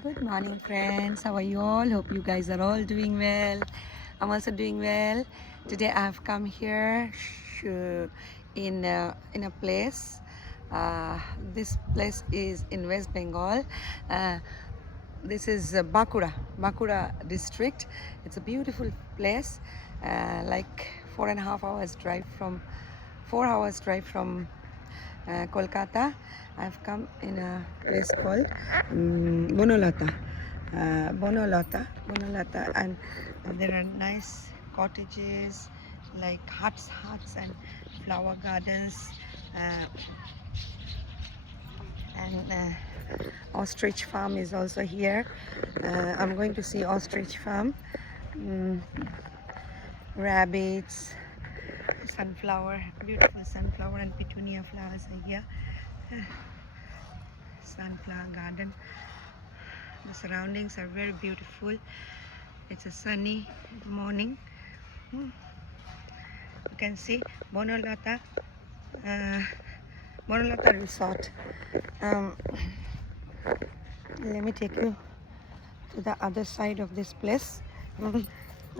Good morning, friends. How are you all? Hope you guys are all doing well. I'm also doing well. Today I have come here in a place. This place is in West Bengal. Uh, this is Bankura district. It's a beautiful place, like 4.5 hours drive from 4 hours drive from Kolkata. I've come in a place called Bonolata, and there are nice cottages, like huts, and flower gardens, uh, and ostrich farm is also here. I'm going to see ostrich farm, mm, rabbits, sunflower, beautiful sunflower and petunia flowers are here. Sunflower garden. The surroundings are very beautiful. It's a sunny morning. You can see Bonolata, Bonolata Resort. Um, let me take you to the other side of this place.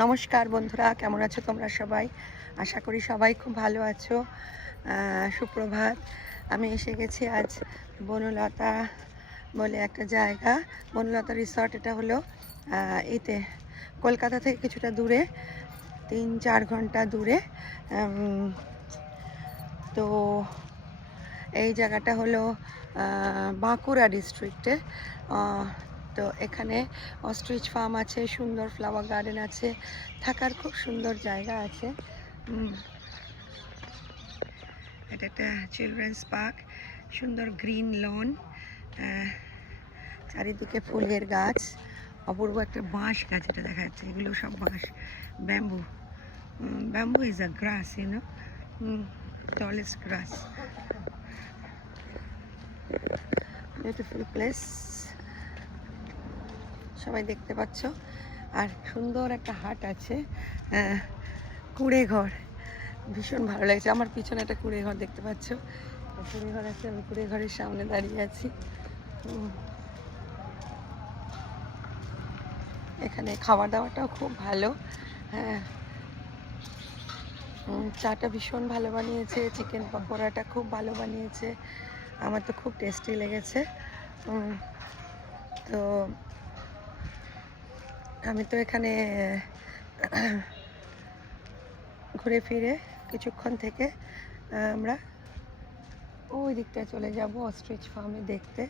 নমস্কার বন্ধুরা, কেমন আছো তোমরা সবাই? আশা করি সবাই খুব ভালো আছো। সুপ্রভাত। আমি এসে গেছি আজ বনলতা বলে একটা জায়গা। বনলতা রিসর্ট, এটা হলো এতে কলকাতা থেকে কিছুটা দূরে, 3-4 ঘন্টা দূরে। তো এই জায়গাটা হলো বাঁকুড়া ডিস্ট্রিক্টে। তো এখানে অস্ট্রিচ ফার্ম আছে, সুন্দর ফ্লাওয়ার গার্ডেন আছে, থাকার খুব সুন্দর জায়গা আছে। এটা একটা চিলড্রেন্স পার্ক, সুন্দর গ্রিন লন, চারিদিকে ফুলের গাছ, অপূর্ব একটা বাঁশ গাছ এটা দেখা যাচ্ছে। এগুলো সব বাঁশ, bamboo. Bamboo is a glass, tallest grass. Beautiful place, সবাই দেখতে পাচ্ছ। আর সুন্দর একটা হাট আছে, কুঁড়ে ঘর, ভীষণ ভালো লাগছে। আমার পিছনে একটা কুঁড়ে ঘর দেখতে পাচ্ছ, কুঁড়ে ঘর আছে। আমি কুঁড়ে ঘরের সামনে দাঁড়িয়ে আছি। এখানে খাবার দাবারটাও খুব ভালো। হ্যাঁ, চাটা ভীষণ ভালো বানিয়েছে, চিকেন পকোড়াটা খুব ভালো বানিয়েছে, আমার তো খুব টেস্টি লেগেছে। তো আমি তো এখানে ঘুরে ফিরে কিছুক্ষণ থেকে আমরা ওই দিকটায় চলে যাব অস্ট্রিচ ফার্মে দেখতে।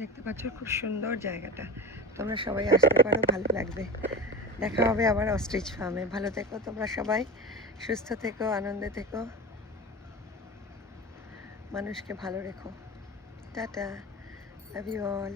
দেখতে পাচ্ছ খুব সুন্দর জায়গাটা, তোমরা সবাই আসতে পারো, ভালো লাগবে। দেখা হবে আবার অস্ট্রিচ ফার্মে। ভালো থেকো তোমরা সবাই, সুস্থ থেকো, আনন্দে থেকো, মানুষকে ভালো রেখো। Tata, love you all.